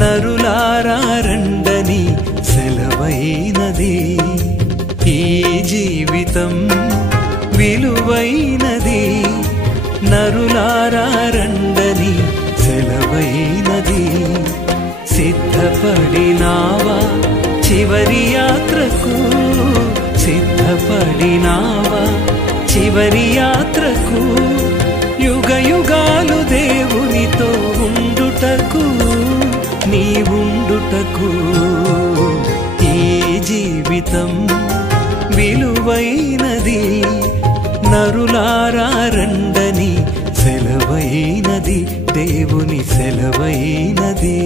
నరులారా రండని సెలవైనది. ఈ జీవితం విలువైనది, నరులారా రండని సెలవైనది. సిద్ధపడినావా చివరి యాత్రకు, సిద్ధపడినావా చివరి యాత్రకు, యుగ యుగాలు దేవునితో ఉండుటకు, నీవుండుటకు. ఈ జీవితం విలువైనది, నరులారా రండని సెలవైనది, దేవుని సెలవైనది.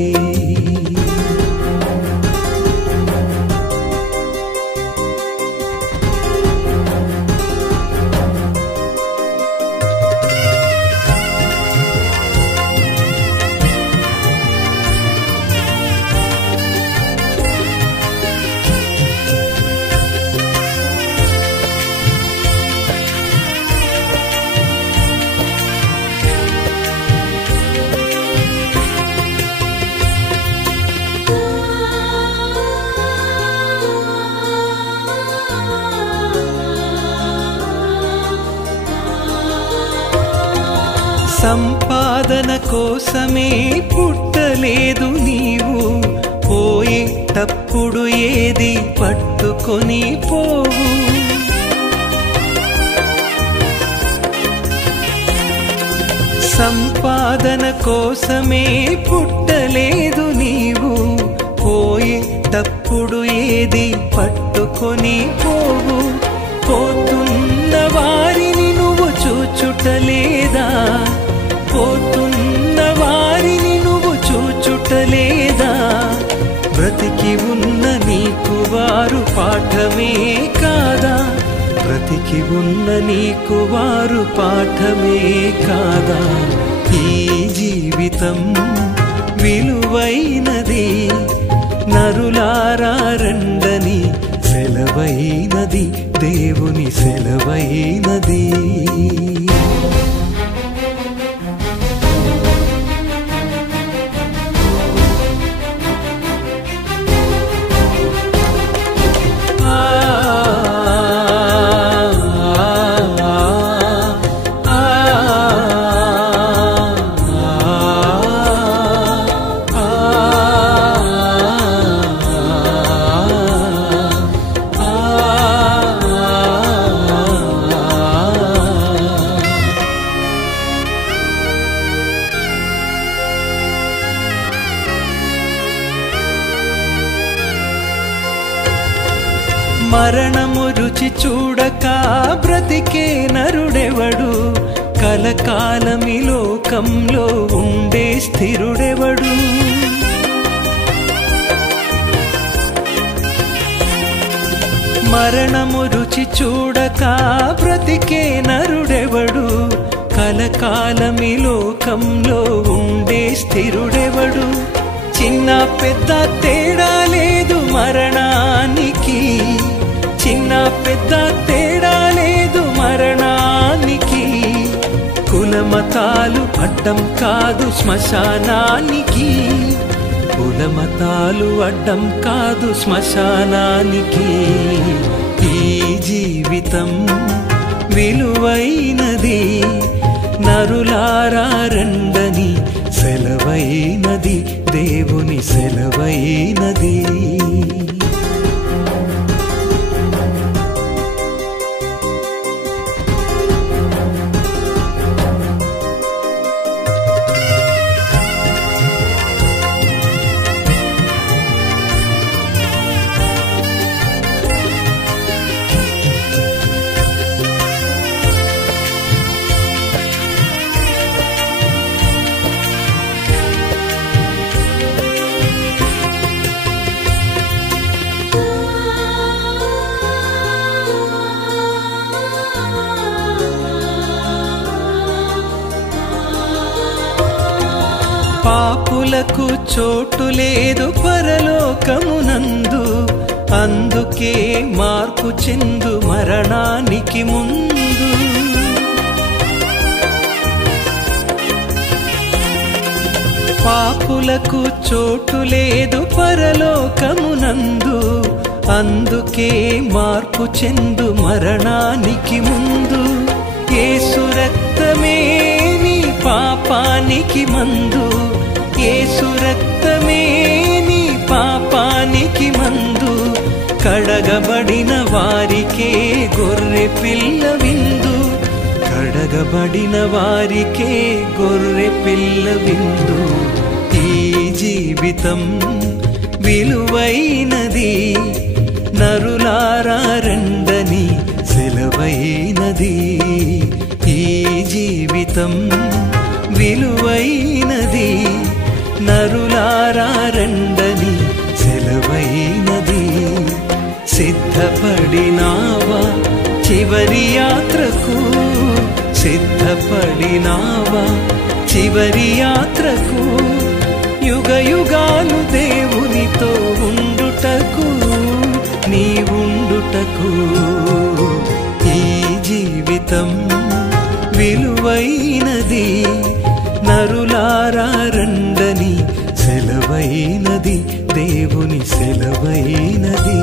సంపాదన కోసమే పుట్టలేదు నీవు, పోయేటప్పుడు ఏది పట్టుకొని పోవు. సంపాదన కోసమే పుట్టలేదు నీవు, పోయేటప్పుడు ఏది పట్టుకొని పోవు. పోతున్న వారిని నువ్వు చూచుటలేదా, పోతున్న వారిని నువ్వు చూచుటలేదా. బ్రతికి ఉన్న నీకు వారు పాఠమే కాదా, బ్రతికి ఉన్న నీకు వారు పాఠమే కాదా. ఈ జీవితం విలువైనది, నరులారా రండని సెలవైనది, దేవుని సెలవైనది. మరణము రుచి చూడక బ్రతికే నరుడెవడు, కలకాలమి లోకంలో ఉండే స్థిరుడెవడు. మరణము రుచి చూడక బ్రతికే నరుడెవడు, కలకాలమి లోకంలో ఉండే స్థిరుడెవడు. చిన్న పెద్ద తేడా లేదు మరణానికి, చిన్న పెద్ద తేడా లేదు మరణానికి. కులమతాలు అడ్డం కాదు శ్మశానానికి, కులమతాలు అడ్డం కాదు శ్మశానానికి. ఈ జీవితం విలువైనది, నరులారా రండని సెలవైనది, దేవుని సెలవైనది. పాపులకు చోటు లేదు పరలోకమునందు, అందుకే మార్పు చెందు మరణానికి ముందు. పాపులకు చోటు లేదు పరలోకమునందు, అందుకే మార్పు చెందు మరణానికి ముందు. యేసు రక్తమే నీ పాపానికి మందు, యేసు రక్తమే నీ పాపానికి మందు. కడగబడిన వారికే గొర్రె పిల్ల విందు, కడగబడిన వారికే గొర్రె పిల్ల విందు. ఈ జీవితం విలువైనది, నరులారా రండని సెలవైనది. ఈ జీవితం విలువైనది, నరులారా రండని సెలవైనది. సిద్ధపడినావా చివరి యాత్రకు, సిద్ధపడినావా చివరి యాత్రకు. యుగ యుగాలు దేవునితో ఉండుటకు, నీ ఉండుటకు. ఈ జీవితం విలువైనది, నరులారా రండని సెలవైనది, దేవుని సెలవైనది.